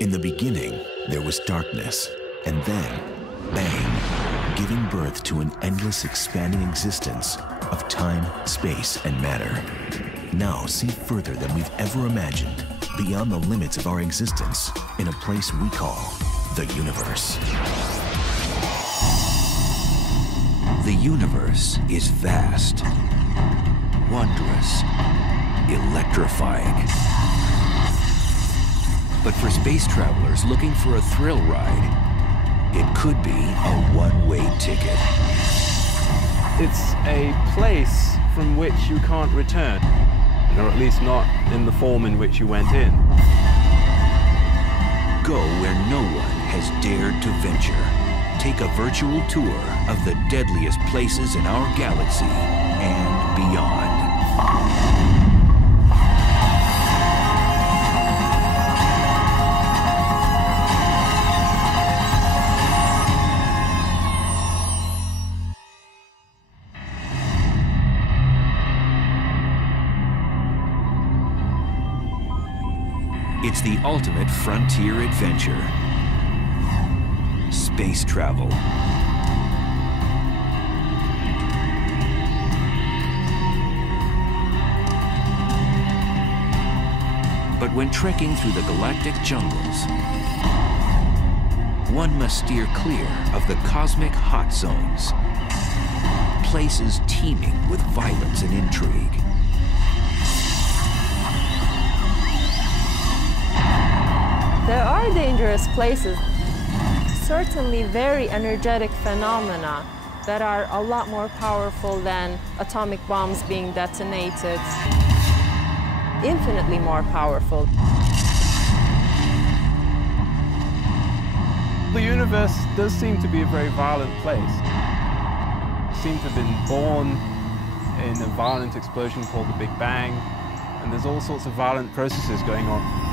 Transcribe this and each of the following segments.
In the beginning, there was darkness, and then, bang, giving birth to an endless expanding existence of time, space, and matter. Now see further than we've ever imagined, beyond the limits of our existence, in a place we call the universe. The universe is vast, wondrous, electrifying. But for space travelers looking for a thrill ride, it could be a one-way ticket. It's a place from which you can't return, or at least not in the form in which you went in. Go where no one has dared to venture. Take a virtual tour of the deadliest places in our galaxy and beyond. It's the ultimate frontier adventure. Space travel. But when trekking through the galactic jungles, one must steer clear of the cosmic hot zones, places teeming with violence and intrigue. There are dangerous places, certainly very energetic phenomena that are a lot more powerful than atomic bombs being detonated, infinitely more powerful. The universe does seem to be a very violent place. It seems to have been born in a violent explosion called the Big Bang, and there's all sorts of violent processes going on.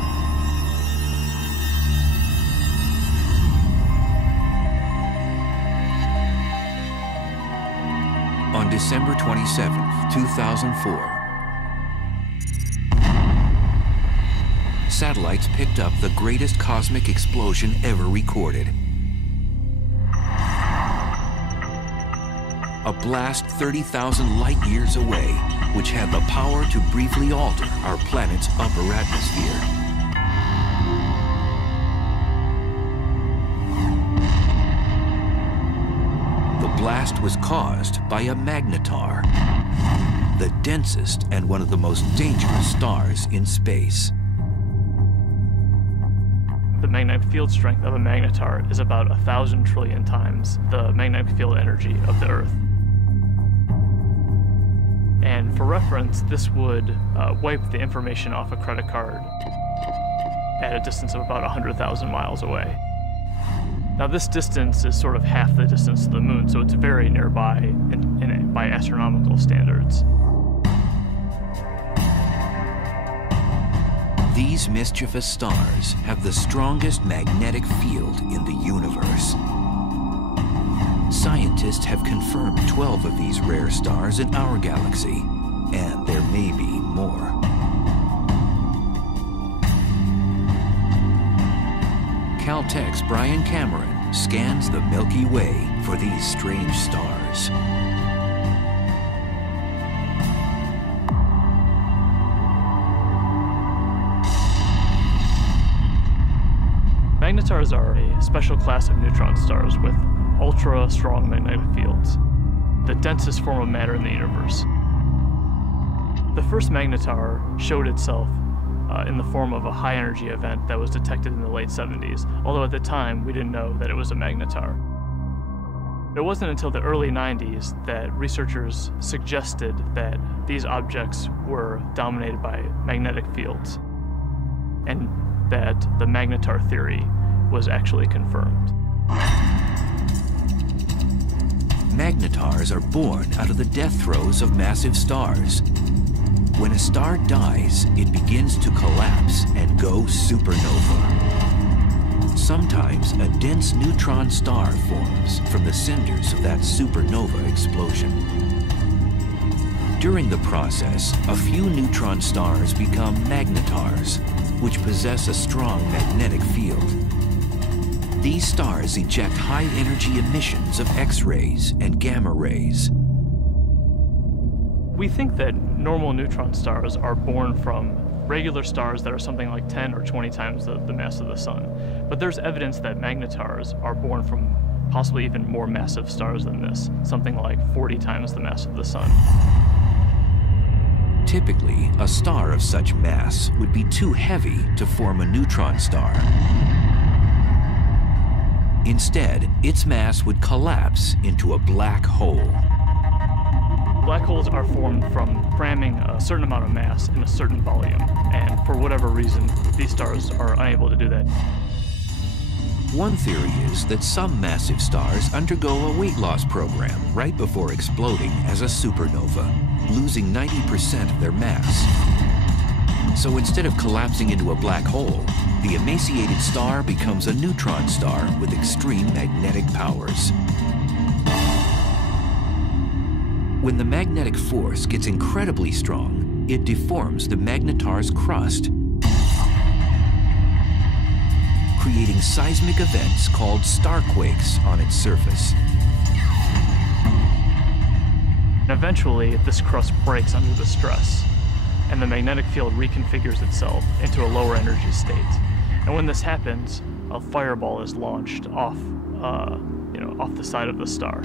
On December 27, 2004, satellites picked up the greatest cosmic explosion ever recorded. A blast 30,000 light years away, which had the power to briefly alter our planet's upper atmosphere. The blast was caused by a magnetar, the densest and one of the most dangerous stars in space. The magnetic field strength of a magnetar is about 1,000 trillion times the magnetic field energy of the Earth. And for reference, this would wipe the information off a credit card at a distance of about 100,000 miles away. Now this distance is sort of half the distance to the moon, so it's very nearby by astronomical standards. These mischievous stars have the strongest magnetic field in the universe. Scientists have confirmed 12 of these rare stars in our galaxy, and there may be more. Caltech's Brian Cameron scans the Milky Way for these strange stars. Magnetars are a special class of neutron stars with ultra-strong magnetic fields, the densest form of matter in the universe. The first magnetar showed itself in the form of a high-energy event that was detected in the late 70s, although at the time we didn't know that it was a magnetar. It wasn't until the early 90s that researchers suggested that these objects were dominated by magnetic fields, and that the magnetar theory was actually confirmed. Magnetars are born out of the death throes of massive stars. When a star dies, it begins to collapse and go supernova. Sometimes a dense neutron star forms from the cinders of that supernova explosion. During the process, a few neutron stars become magnetars, which possess a strong magnetic field. These stars eject high-energy emissions of X-rays and gamma rays. We think that normal neutron stars are born from regular stars that are something like 10 or 20 times the mass of the sun. But there's evidence that magnetars are born from possibly even more massive stars than this, something like 40 times the mass of the sun. Typically, a star of such mass would be too heavy to form a neutron star. Instead, its mass would collapse into a black hole. Black holes are formed from cramming a certain amount of mass in a certain volume, and for whatever reason, these stars are unable to do that. One theory is that some massive stars undergo a weight loss program right before exploding as a supernova, losing 90% of their mass. So instead of collapsing into a black hole, the emaciated star becomes a neutron star with extreme magnetic powers. When the magnetic force gets incredibly strong, it deforms the magnetar's crust, creating seismic events called starquakes on its surface. And eventually, this crust breaks under the stress, and the magnetic field reconfigures itself into a lower energy state. And when this happens, a fireball is launched off, off the side of the star.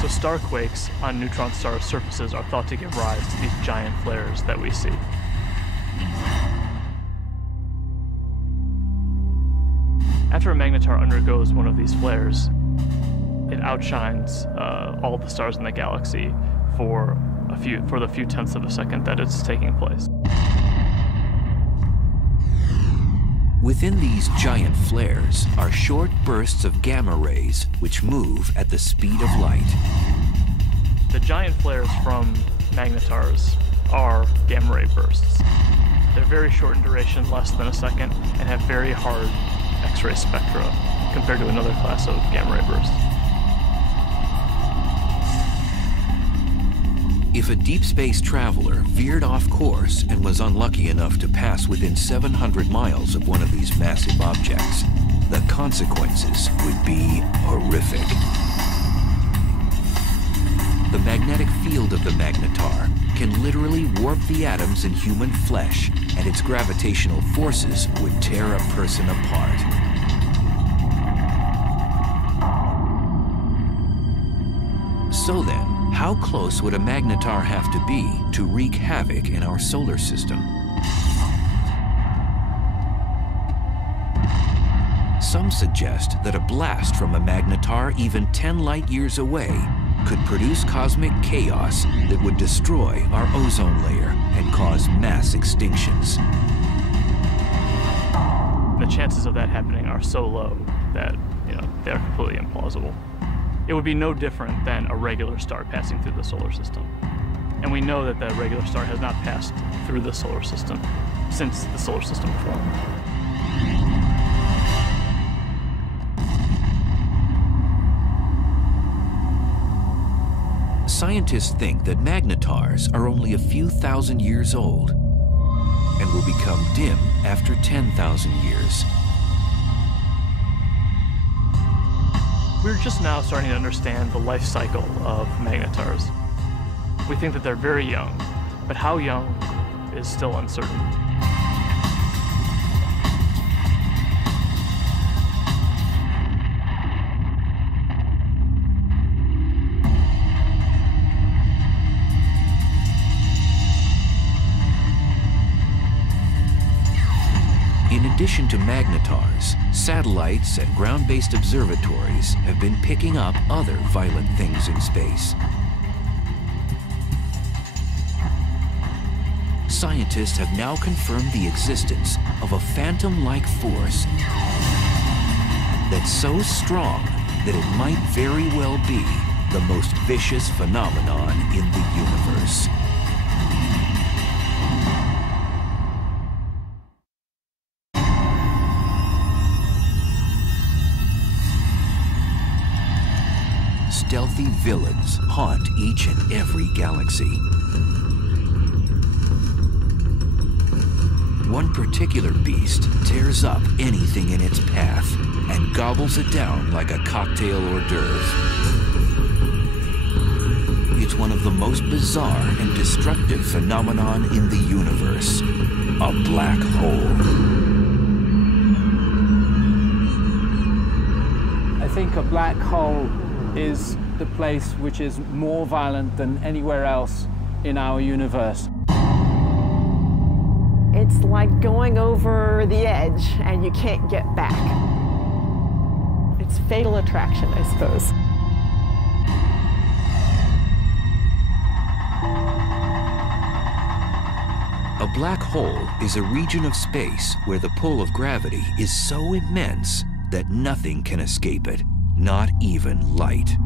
So starquakes on neutron star surfaces are thought to give rise to these giant flares that we see. After a magnetar undergoes one of these flares, it outshines all the stars in the galaxy for the few tenths of a second that it's taking place. Within these giant flares are short bursts of gamma rays which move at the speed of light. The giant flares from magnetars are gamma ray bursts. They're very short in duration, less than a second, and have very hard X-ray spectra compared to another class of gamma ray bursts. If a deep space traveler veered off course and was unlucky enough to pass within 700 miles of one of these massive objects, the consequences would be horrific. The magnetic field of the magnetar can literally warp the atoms in human flesh, and its gravitational forces would tear a person apart. So then, how close would a magnetar have to be to wreak havoc in our solar system? Some suggest that a blast from a magnetar even 10 light-years away could produce cosmic chaos that would destroy our ozone layer and cause mass extinctions. The chances of that happening are so low that, they're completely implausible. It would be no different than a regular star passing through the solar system. And we know that the regular star has not passed through the solar system since the solar system formed. Scientists think that magnetars are only a few thousand years old and will become dim after 10,000 years. We're just now starting to understand the life cycle of magnetars. We think that they're very young, but how young is still uncertain. In addition to magnetars, satellites and ground-based observatories have been picking up other violent things in space. Scientists have now confirmed the existence of a phantom-like force that's so strong that it might very well be the most vicious phenomenon in the universe. Stealthy filthy villains haunt each and every galaxy. One particular beast tears up anything in its path and gobbles it down like a cocktail hors d'oeuvre. It's one of the most bizarre and destructive phenomenon in the universe, a black hole. I think a black hole is the place which is more violent than anywhere else in our universe. It's like going over the edge and you can't get back. It's fatal attraction, I suppose. A black hole is a region of space where the pull of gravity is so immense that nothing can escape it, not even light.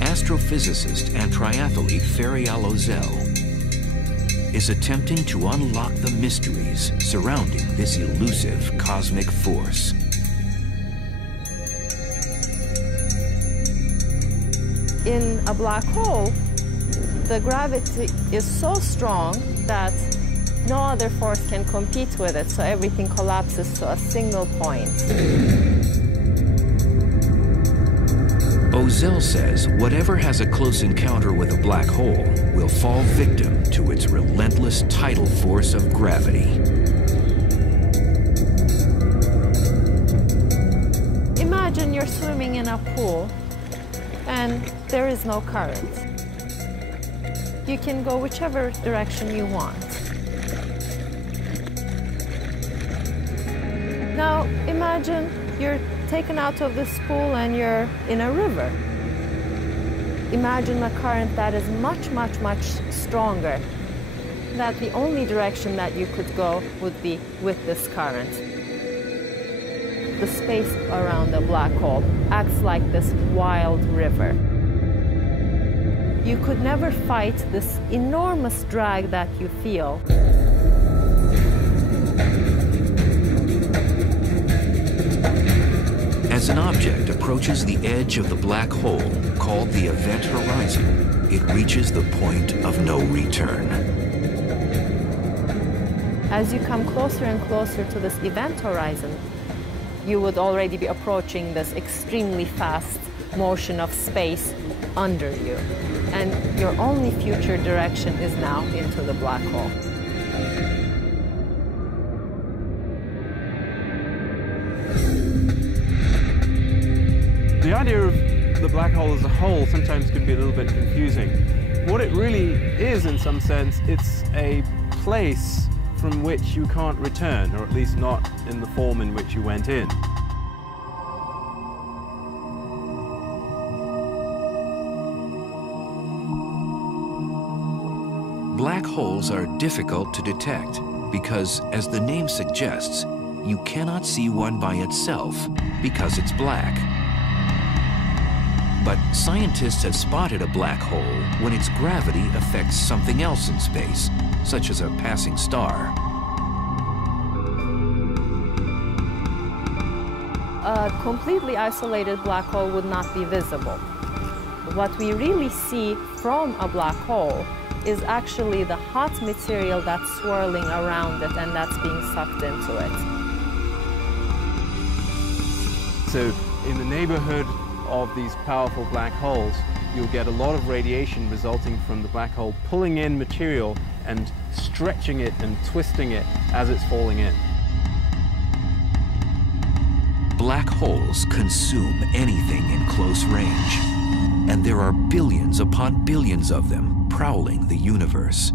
Astrophysicist and triathlete Ferial Ozel is attempting to unlock the mysteries surrounding this elusive cosmic force. In a black hole, the gravity is so strong that no other force can compete with it, so everything collapses to a single point. Ozel says whatever has a close encounter with a black hole will fall victim to its relentless tidal force of gravity. Imagine you're swimming in a pool and there is no current. You can go whichever direction you want. Now imagine you're taken out of this pool and you're in a river. Imagine a current that is much, much, much stronger. That the only direction that you could go would be with this current. The space around the black hole acts like this wild river. You could never fight this enormous drag that you feel. As an object approaches the edge of the black hole, called the event horizon, it reaches the point of no return. As you come closer and closer to this event horizon, you would already be approaching this extremely fast motion of space under you. And your only future direction is now into the black hole. The idea of the black hole as a whole sometimes can be a little bit confusing. What it really is, in some sense, it's a place from which you can't return, or at least not in the form in which you went in. Black holes are difficult to detect because, as the name suggests, you cannot see one by itself because it's black. But scientists have spotted a black hole when its gravity affects something else in space, such as a passing star. A completely isolated black hole would not be visible. What we really see from a black hole is actually the hot material that's swirling around it and that's being sucked into it. So in the neighborhood of these powerful black holes, you'll get a lot of radiation resulting from the black hole pulling in material and stretching it and twisting it as it's falling in. Black holes consume anything in close range, and there are billions upon billions of them prowling the universe.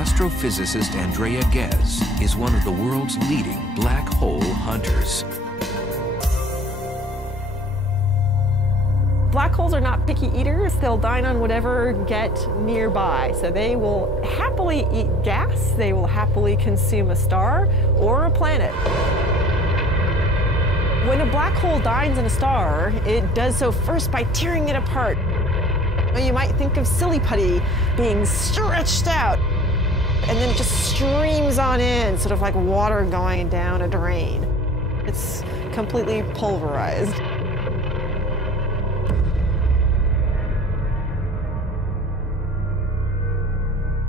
Astrophysicist Andrea Ghez is one of the world's leading black hole hunters. Black holes are not picky eaters. They'll dine on whatever get nearby. So they will happily eat gas. They will happily consume a star or a planet. When a black hole dines in a star, it does so first by tearing it apart. You might think of silly putty being stretched out, and then it just streams on in, sort of like water going down a drain. It's completely pulverized.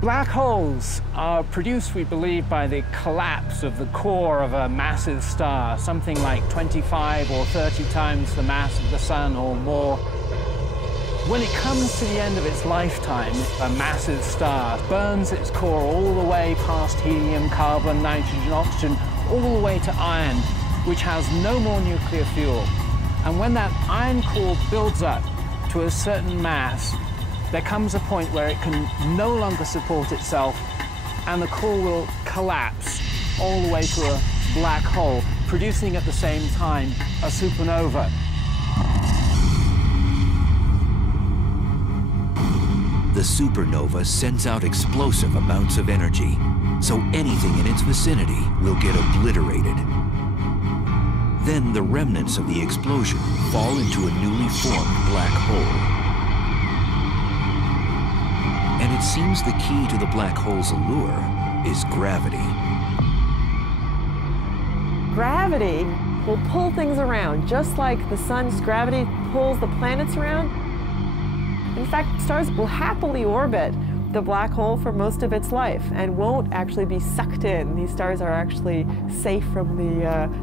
Black holes are produced, we believe, by the collapse of the core of a massive star, something like 25 or 30 times the mass of the Sun or more. When it comes to the end of its lifetime, a massive star burns its core all the way past helium, carbon, nitrogen, oxygen, all the way to iron, which has no more nuclear fuel. And when that iron core builds up to a certain mass, there comes a point where it can no longer support itself, and the core will collapse all the way to a black hole, producing at the same time a supernova. The supernova sends out explosive amounts of energy, so anything in its vicinity will get obliterated. Then the remnants of the explosion fall into a newly formed black hole. And it seems the key to the black hole's allure is gravity. Gravity will pull things around, just like the sun's gravity pulls the planets around. In fact, stars will happily orbit the black hole for most of its life and won't actually be sucked in. These stars are actually safe from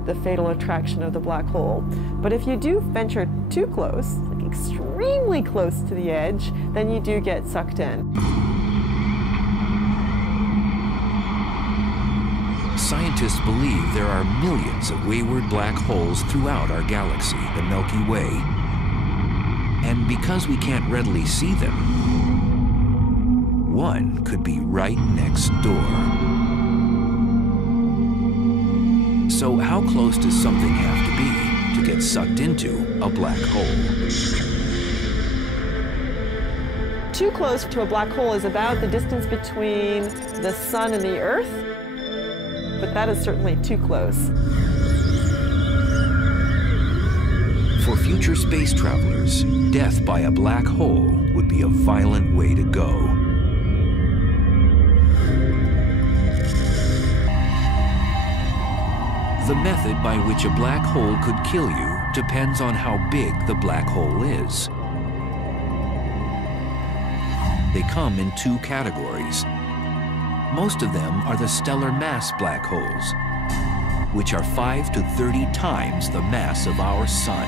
the fatal attraction of the black hole. But if you do venture too close, like extremely close to the edge, then you do get sucked in. Scientists believe there are millions of wayward black holes throughout our galaxy, the Milky Way. And because we can't readily see them, one could be right next door. So how close does something have to be to get sucked into a black hole? Too close to a black hole is about the distance between the sun and the Earth, but that is certainly too close. For future space travelers, death by a black hole would be a violent way to go. The method by which a black hole could kill you depends on how big the black hole is. They come in two categories. Most of them are the stellar mass black holes, which are 5 to 30 times the mass of our Sun.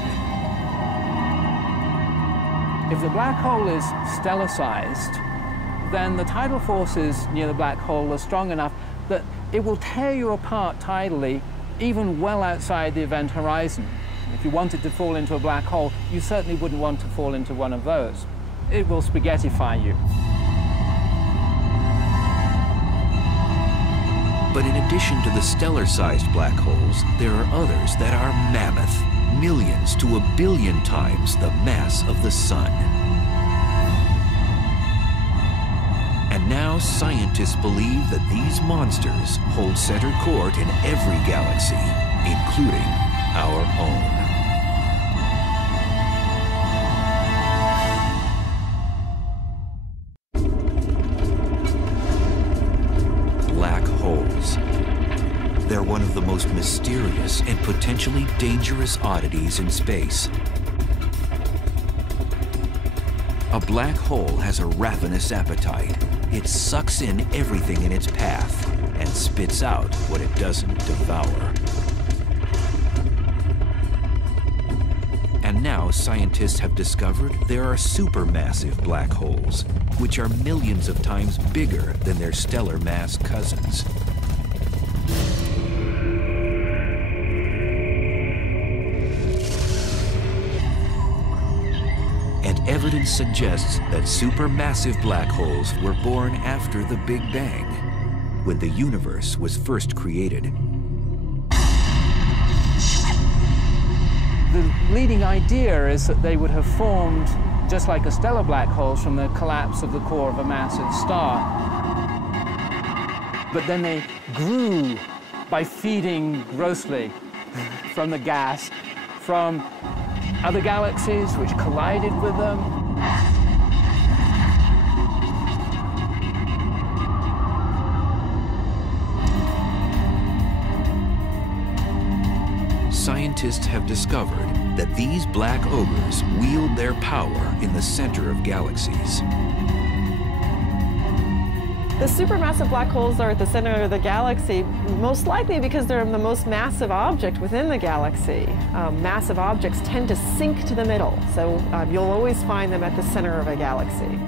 If the black hole is stellar-sized, then the tidal forces near the black hole are strong enough that it will tear you apart tidally, even well outside the event horizon. If you wanted to fall into a black hole, you certainly wouldn't want to fall into one of those. It will spaghettify you. But in addition to the stellar-sized black holes, there are others that are mammoth, millions to a billion times the mass of the Sun. And now scientists believe that these monsters hold center court in every galaxy, including our own. They're one of the most mysterious and potentially dangerous oddities in space. A black hole has a ravenous appetite. It sucks in everything in its path and spits out what it doesn't devour. And now scientists have discovered there are supermassive black holes, which are millions of times bigger than their stellar mass cousins. And evidence suggests that supermassive black holes were born after the Big Bang, when the universe was first created. The leading idea is that they would have formed just like a stellar black hole from the collapse of the core of a massive star. But then they grew by feeding grossly from the gas from other galaxies which collided with them. Scientists have discovered that these black ogres wield their power in the center of galaxies. The supermassive black holes are at the center of the galaxy, most likely because they're the most massive object within the galaxy. Massive objects tend to sink to the middle, so you'll always find them at the center of a galaxy.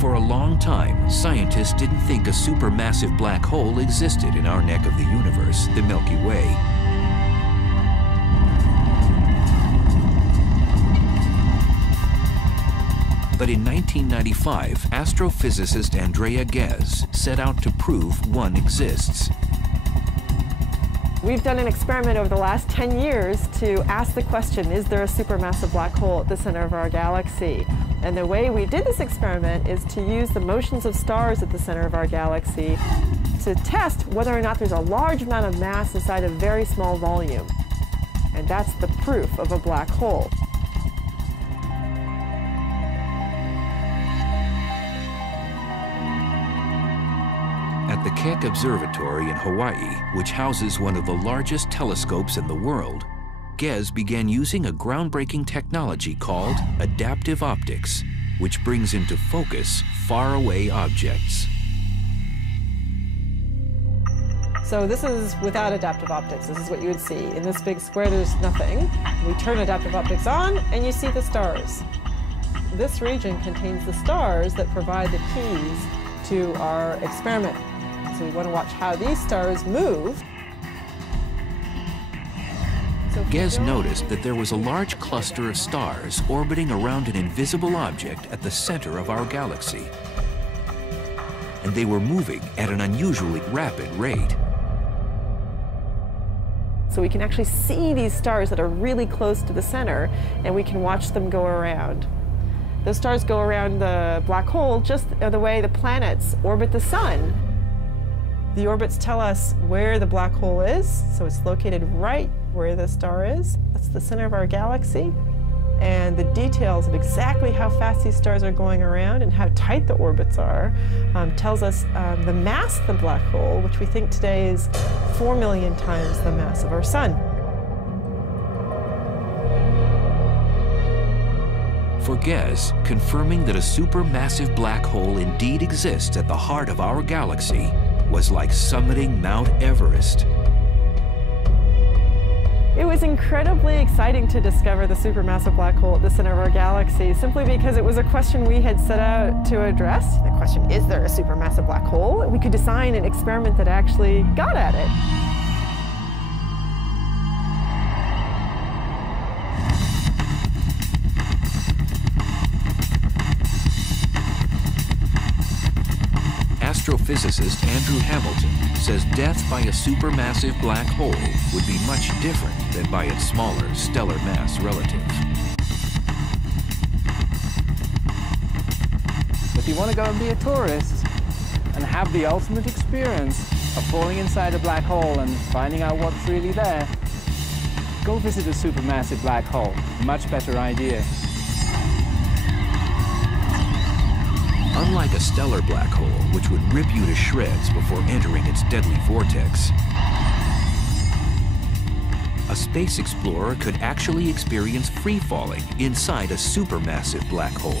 For a long time, scientists didn't think a supermassive black hole existed in our neck of the universe, the Milky Way. But in 1995, astrophysicist Andrea Ghez set out to prove one exists. We've done an experiment over the last 10 years to ask the question, is there a supermassive black hole at the center of our galaxy? And the way we did this experiment is to use the motions of stars at the center of our galaxy to test whether or not there's a large amount of mass inside a very small volume. And that's the proof of a black hole. At the Keck Observatory in Hawaii, which houses one of the largest telescopes in the world, Ghez began using a groundbreaking technology called adaptive optics, which brings into focus faraway objects. So this is without adaptive optics. This is what you would see. In this big square, there's nothing. We turn adaptive optics on, and you see the stars. This region contains the stars that provide the keys to our experiment. So we want to watch how these stars move. Ghez noticed that there was a large cluster of stars orbiting around an invisible object at the center of our galaxy. And they were moving at an unusually rapid rate. So we can actually see these stars that are really close to the center, and we can watch them go around. Those stars go around the black hole just the way the planets orbit the sun. The orbits tell us where the black hole is, so it's located right where the star is. That's the center of our galaxy. And the details of exactly how fast these stars are going around and how tight the orbits are tells us the mass of the black hole, which we think today is 4 million times the mass of our sun. For Ghez, confirming that a supermassive black hole indeed exists at the heart of our galaxy was like summiting Mount Everest. It was incredibly exciting to discover the supermassive black hole at the center of our galaxy, simply because it was a question we had set out to address. The question, is there a supermassive black hole? We could design an experiment that actually got at it. Astrophysicist Andrew Hamilton says death by a supermassive black hole would be much different than by its smaller stellar mass relative. If you want to go and be a tourist and have the ultimate experience of falling inside a black hole and finding out what's really there, go visit a supermassive black hole. Much better idea. Unlike a stellar black hole, which would rip you to shreds before entering its deadly vortex, a space explorer could actually experience free-falling inside a supermassive black hole.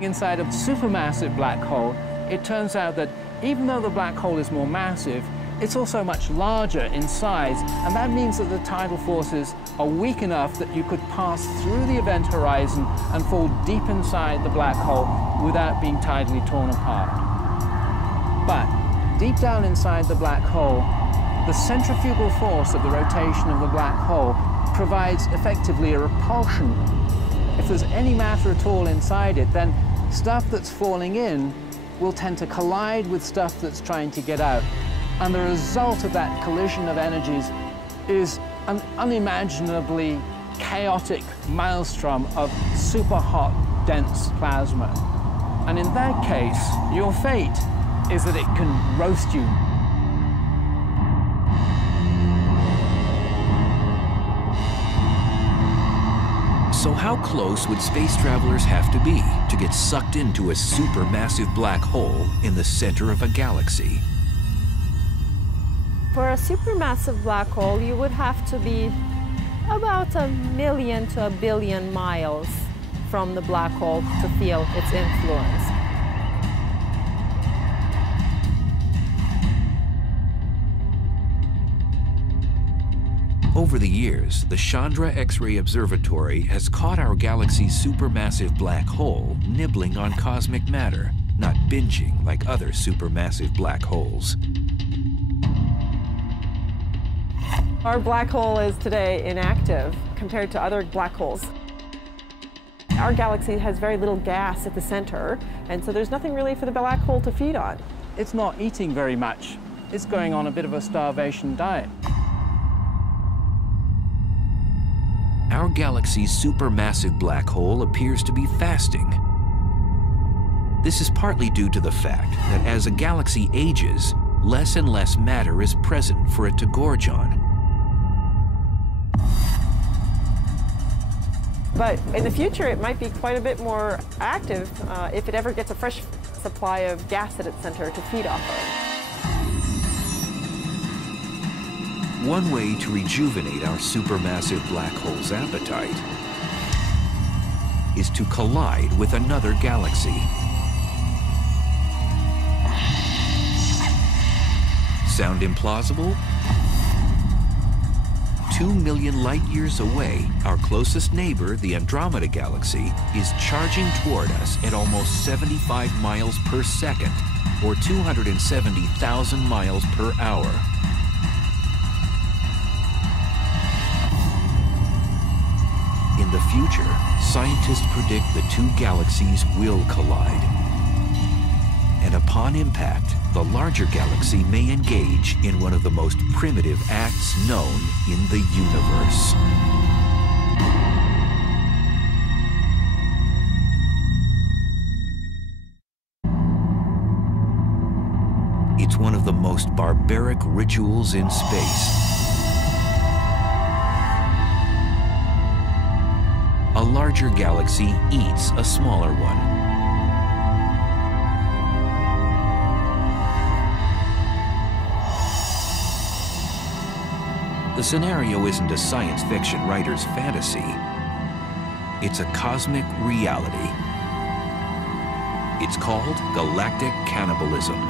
Inside a supermassive black hole, it turns out that even though the black hole is more massive, it's also much larger in size, and that means that the tidal forces are weak enough that you could pass through the event horizon and fall deep inside the black hole without being tidally torn apart. But deep down inside the black hole, the centrifugal force of the rotation of the black hole provides effectively a repulsion. If there's any matter at all inside it, then stuff that's falling in will tend to collide with stuff that's trying to get out. And the result of that collision of energies is an unimaginably chaotic maelstrom of super hot, dense plasma. And in that case, your fate is that it can roast you. So how close would space travelers have to be to get sucked into a supermassive black hole in the center of a galaxy? For a supermassive black hole, you would have to be about 1 million to 1 billion miles from the black hole to feel its influence. Over the years, the Chandra X-ray Observatory has caught our galaxy's supermassive black hole nibbling on cosmic matter, not binging like other supermassive black holes. Our black hole is today inactive compared to other black holes. Our galaxy has very little gas at the center, and so there's nothing really for the black hole to feed on. It's not eating very much. It's going on a bit of a starvation diet. Our galaxy's supermassive black hole appears to be fasting. This is partly due to the fact that as a galaxy ages, less and less matter is present for it to gorge on. But in the future, it might be quite a bit more active if it ever gets a fresh supply of gas at its center to feed off of. One way to rejuvenate our supermassive black hole's appetite is to collide with another galaxy. Sound implausible? 2 million light years away, our closest neighbor, the Andromeda Galaxy, is charging toward us at almost 75 miles per second, or 270,000 miles per hour. In the future, scientists predict the two galaxies will collide. And upon impact, the larger galaxy may engage in one of the most primitive acts known in the universe. It's one of the most barbaric rituals in space. A larger galaxy eats a smaller one. The scenario isn't a science fiction writer's fantasy. It's a cosmic reality. It's called galactic cannibalism.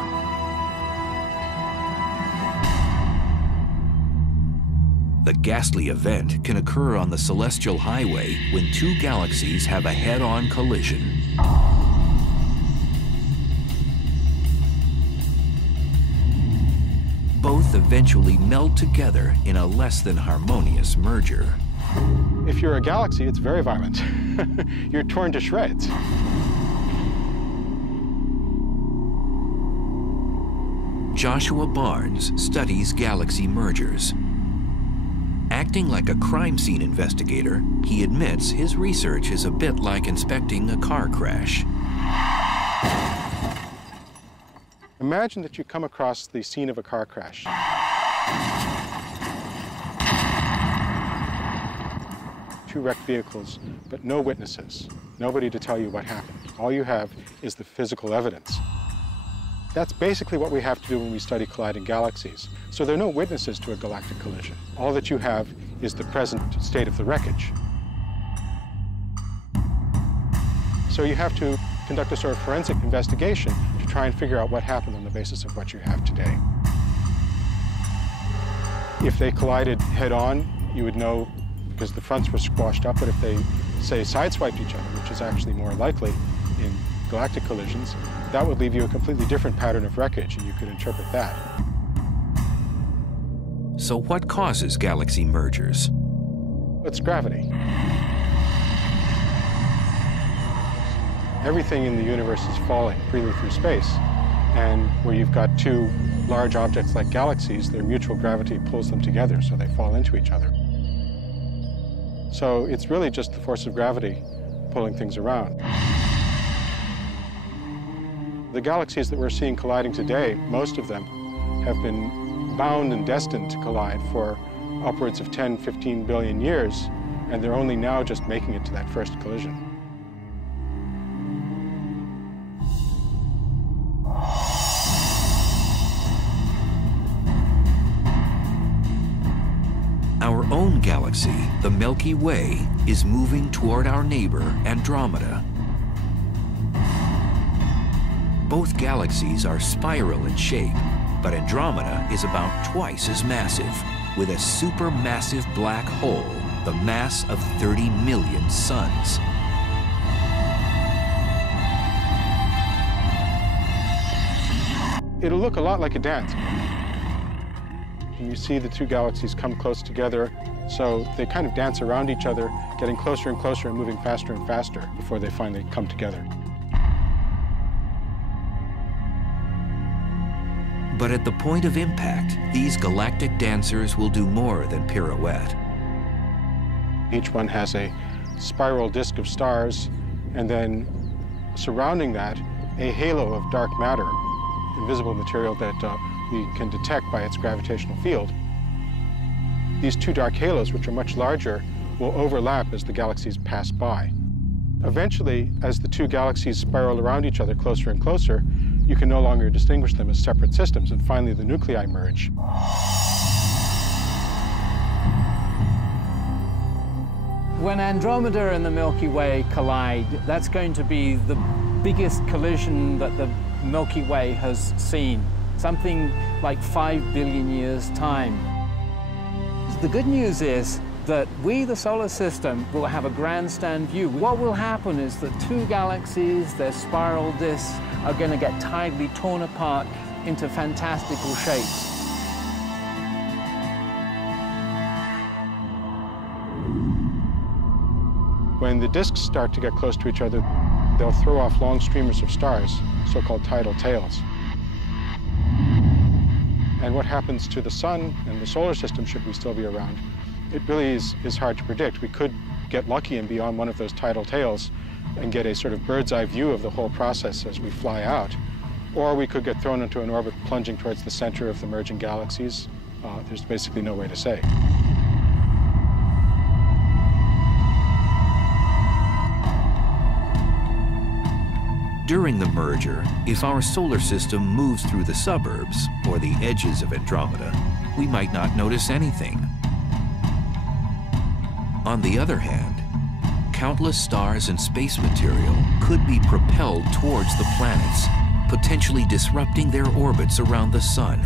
The ghastly event can occur on the celestial highway when two galaxies have a head-on collision. Both eventually meld together in a less than harmonious merger. If you're a galaxy, it's very violent. You're torn to shreds. Joshua Barnes studies galaxy mergers. Acting like a crime scene investigator, he admits his research is a bit like inspecting a car crash. Imagine that you come across the scene of a car crash. Two wrecked vehicles, but no witnesses, nobody to tell you what happened. All you have is the physical evidence. That's basically what we have to do when we study colliding galaxies. So there are no witnesses to a galactic collision. All that you have is the present state of the wreckage. So you have to conduct a sort of forensic investigation to try and figure out what happened on the basis of what you have today. If they collided head-on, you would know because the fronts were squashed up, but if they, say, sideswiped each other, which is actually more likely in galactic collisions, that would leave you a completely different pattern of wreckage, and you could interpret that. So what causes galaxy mergers? It's gravity. Everything in the universe is falling freely through space, and where you've got two large objects like galaxies, their mutual gravity pulls them together, so they fall into each other. So it's really just the force of gravity pulling things around. The galaxies that we're seeing colliding today, most of them have been bound and destined to collide for upwards of 10, 15 billion years, and they're only now just making it to that first collision. Our own galaxy, the Milky Way, is moving toward our neighbor, Andromeda. Both galaxies are spiral in shape, but Andromeda is about twice as massive, with a supermassive black hole, the mass of 30 million suns. It'll look a lot like a dance. And you see the two galaxies come close together, so they kind of dance around each other, getting closer and closer and moving faster and faster before they finally come together. But at the point of impact, these galactic dancers will do more than pirouette. Each one has a spiral disk of stars, and then surrounding that, a halo of dark matter, invisible material that we can detect by its gravitational field. These two dark halos, which are much larger, will overlap as the galaxies pass by. Eventually, as the two galaxies spiral around each other closer and closer, you can no longer distinguish them as separate systems, and finally the nuclei merge. When Andromeda and the Milky Way collide, that's going to be the biggest collision that the Milky Way has seen, something like 5 billion years' time. The good news is that we, the solar system, will have a grandstand view. What will happen is that two galaxies, their spiral disks, are going to get tidally torn apart into fantastical shapes. When the disks start to get close to each other, they'll throw off long streamers of stars, so-called tidal tails. And what happens to the sun and the solar system, should we still be around, it really is hard to predict. We could get lucky and be on one of those tidal tails and get a sort of bird's eye view of the whole process as we fly out. Or we could get thrown into an orbit plunging towards the center of the merging galaxies. There's basically no way to say. During the merger, if our solar system moves through the suburbs or the edges of Andromeda, we might not notice anything. On the other hand, countless stars and space material could be propelled towards the planets, potentially disrupting their orbits around the sun.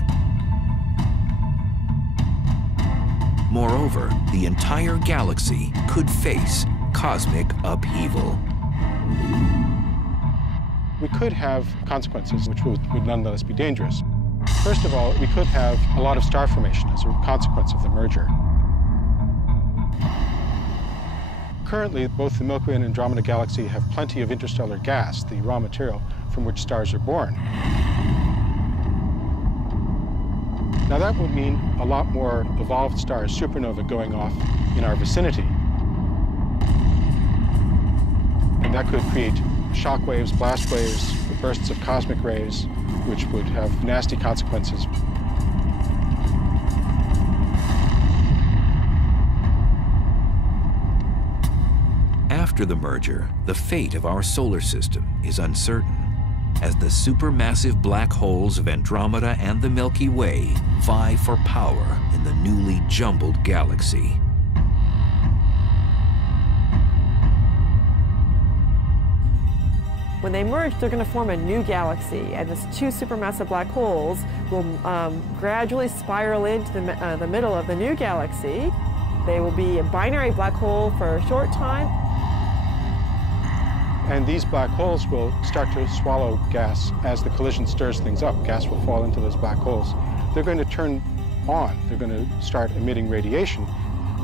Moreover, the entire galaxy could face cosmic upheaval. We could have consequences which would nonetheless be dangerous. First of all, we could have a lot of star formation as a consequence of the merger. Currently, both the Milky Way and Andromeda Galaxy have plenty of interstellar gas, the raw material from which stars are born. Now that would mean a lot more evolved stars, supernova, going off in our vicinity. And that could create shock waves, blast waves, bursts of cosmic rays, which would have nasty consequences. After the merger, the fate of our solar system is uncertain, as the supermassive black holes of Andromeda and the Milky Way vie for power in the newly jumbled galaxy. When they merge, they're going to form a new galaxy, and these two supermassive black holes will gradually spiral into the middle of the new galaxy. They will be a binary black hole for a short time. And these black holes will start to swallow gas as the collision stirs things up. Gas will fall into those black holes. They're going to turn on. They're going to start emitting radiation.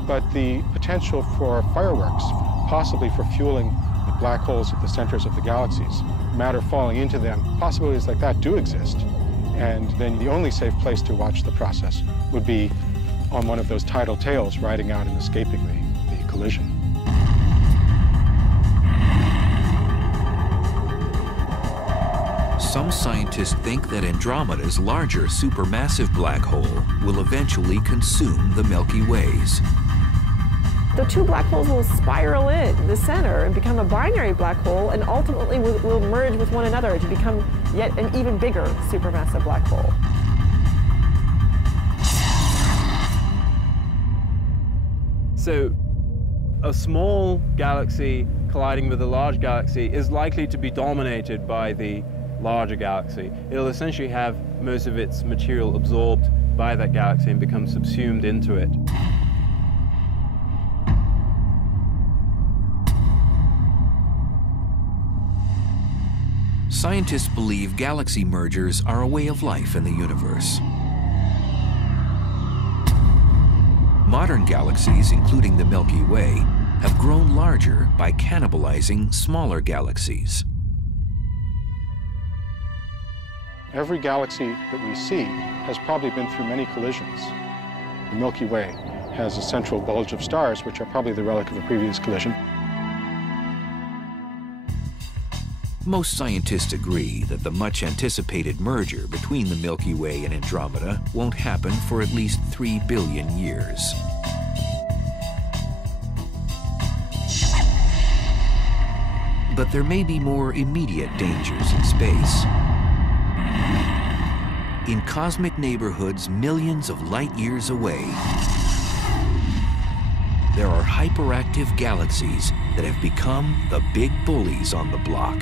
But the potential for fireworks, possibly for fueling the black holes at the centers of the galaxies, matter falling into them, possibilities like that do exist. And then the only safe place to watch the process would be on one of those tidal tails riding out and escaping the collision. Some scientists think that Andromeda's larger supermassive black hole will eventually consume the Milky Ways. The two black holes will spiral in the center and become a binary black hole, and ultimately will merge with one another to become yet an even bigger supermassive black hole. So a small galaxy colliding with a large galaxy is likely to be dominated by the larger galaxy. It'll essentially have most of its material absorbed by that galaxy and become subsumed into it. Scientists believe galaxy mergers are a way of life in the universe. Modern galaxies, including the Milky Way, have grown larger by cannibalizing smaller galaxies. Every galaxy that we see has probably been through many collisions. The Milky Way has a central bulge of stars, which are probably the relic of a previous collision. Most scientists agree that the much-anticipated merger between the Milky Way and Andromeda won't happen for at least 3 billion years. But there may be more immediate dangers in space. In cosmic neighborhoods millions of light years away, there are hyperactive galaxies that have become the big bullies on the block.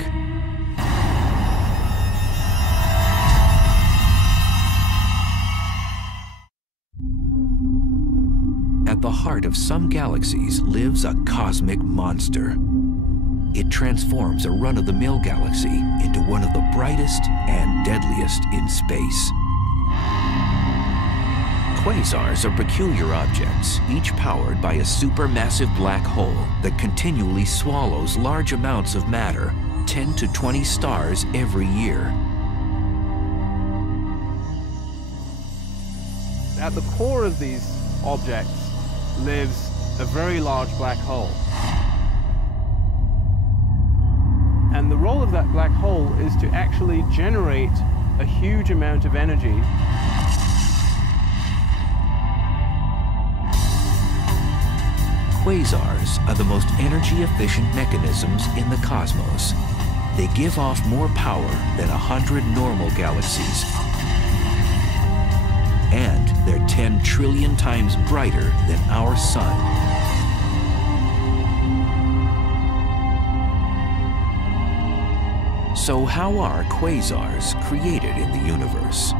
At the heart of some galaxies lives a cosmic monster. It transforms a run-of-the-mill galaxy into one of the brightest and deadliest in space. Quasars are peculiar objects, each powered by a supermassive black hole that continually swallows large amounts of matter, 10 to 20 stars every year. At the core of these objects lives a very large black hole. And the role of that black hole is to actually generate a huge amount of energy. Quasars are the most energy-efficient mechanisms in the cosmos. They give off more power than 100 normal galaxies. And they're 10 trillion times brighter than our sun. So how are quasars created in the universe?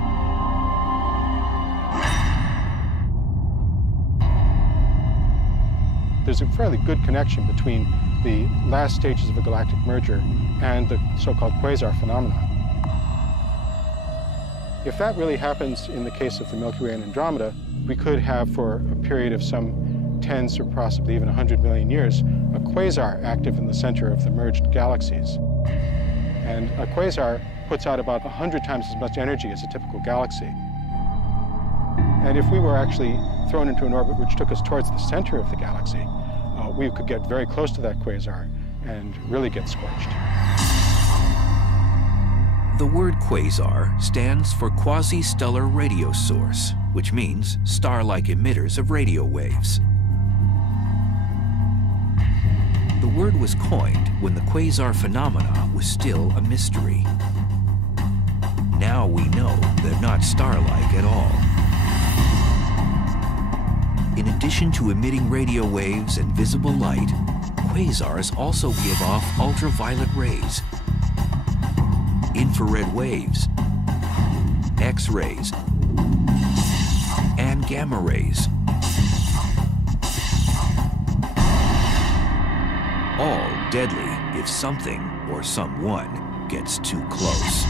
There's a fairly good connection between the last stages of a galactic merger and the so-called quasar phenomenon. If that really happens in the case of the Milky Way and Andromeda, we could have, for a period of some tens or possibly even 100 million years, a quasar active in the center of the merged galaxies. And a quasar puts out about 100 times as much energy as a typical galaxy. And if we were actually thrown into an orbit which took us towards the center of the galaxy, we could get very close to that quasar and really get scorched. The word quasar stands for quasi-stellar radio source, which means star-like emitters of radio waves. The word was coined when the quasar phenomena was still a mystery. Now we know they're not star-like at all. In addition to emitting radio waves and visible light, quasars also give off ultraviolet rays, infrared waves, X-rays, and gamma rays. All deadly if something or someone gets too close.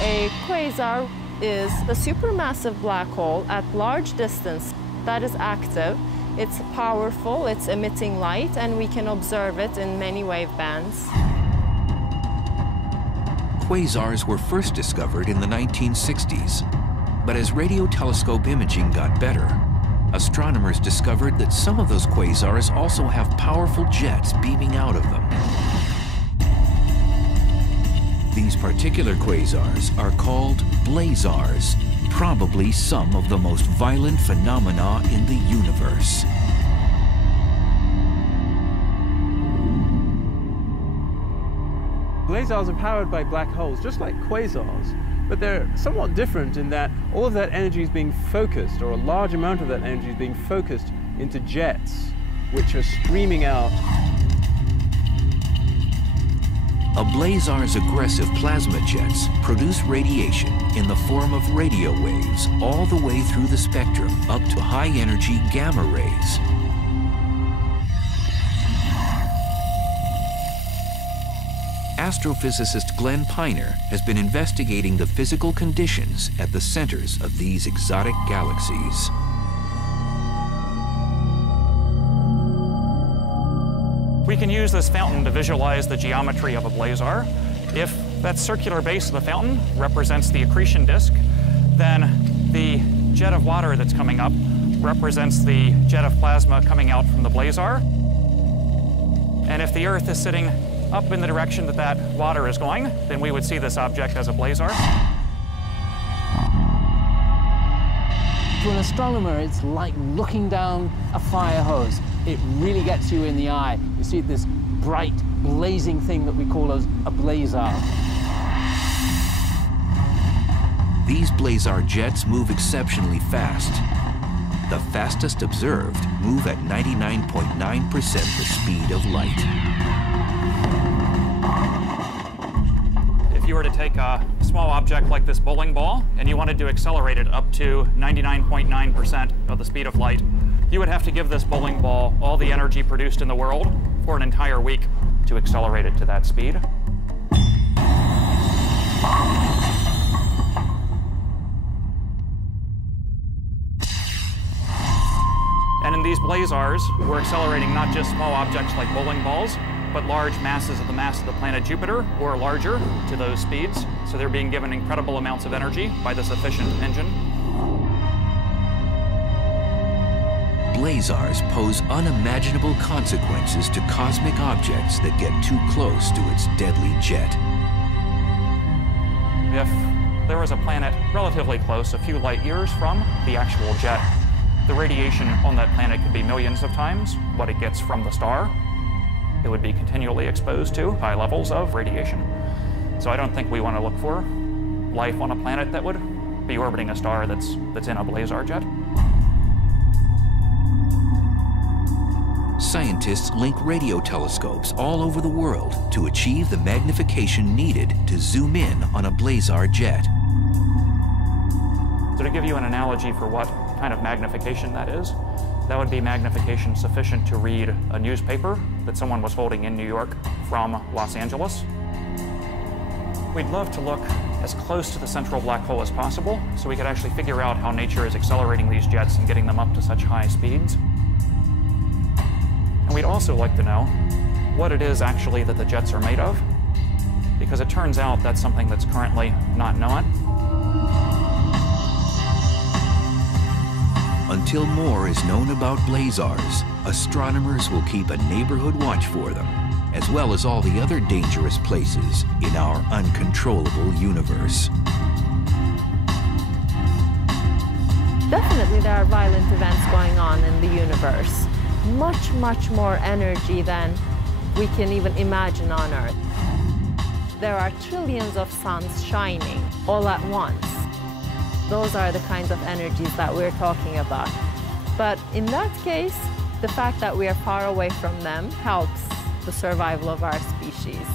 A quasar is a supermassive black hole at large distance that is active. It's powerful, it's emitting light, and we can observe it in many wave bands. Quasars were first discovered in the 1960s, but as radio telescope imaging got better, astronomers discovered that some of those quasars also have powerful jets beaming out of them. These particular quasars are called blazars, probably some of the most violent phenomena in the universe. Blazars are powered by black holes, just like quasars, but they're somewhat different in that all of that energy is being focused, or a large amount of that energy is being focused into jets, which are streaming out. A blazar's aggressive plasma jets produce radiation in the form of radio waves all the way through the spectrum up to high-energy gamma rays. Astrophysicist Glenn Piner has been investigating the physical conditions at the centers of these exotic galaxies. We can use this fountain to visualize the geometry of a blazar. If that circular base of the fountain represents the accretion disk, then the jet of water that's coming up represents the jet of plasma coming out from the blazar. And if the Earth is sitting up in the direction that that water is going, then we would see this object as a blazar. To an astronomer, it's like looking down a fire hose. It really gets you in the eye. You see this bright, blazing thing that we call a blazar. These blazar jets move exceptionally fast. The fastest observed move at 99.9% the speed of light. If you were to take a small object like this bowling ball and you wanted to accelerate it up to 99.9% of the speed of light, you would have to give this bowling ball all the energy produced in the world for an entire week to accelerate it to that speed. And in these blazars, we're accelerating not just small objects like bowling balls, but large masses of the mass of the planet Jupiter, or larger, to those speeds. So they're being given incredible amounts of energy by this efficient engine. Blazars pose unimaginable consequences to cosmic objects that get too close to its deadly jet. If there was a planet relatively close, a few light years from the actual jet, the radiation on that planet could be millions of times what it gets from the star. It would be continually exposed to high levels of radiation. So I don't think we want to look for life on a planet that would be orbiting a star that's in a blazar jet. Scientists link radio telescopes all over the world to achieve the magnification needed to zoom in on a blazar jet. So to give you an analogy for what kind of magnification that is, that would be magnification sufficient to read a newspaper that someone was holding in New York from Los Angeles. We'd love to look as close to the central black hole as possible so we could actually figure out how nature is accelerating these jets and getting them up to such high speeds. And we'd also like to know what it is actually that the jets are made of, because it turns out that's something that's currently not known. Until more is known about blazars, astronomers will keep a neighborhood watch for them, as well as all the other dangerous places in our uncontrollable universe. Definitely there are violent events going on in the universe. Much, much more energy than we can even imagine on Earth. There are trillions of suns shining all at once. Those are the kinds of energies that we're talking about. But in that case, the fact that we are far away from them helps the survival of our species.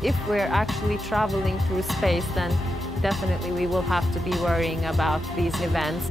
If we're actually traveling through space, then definitely we will have to be worrying about these events.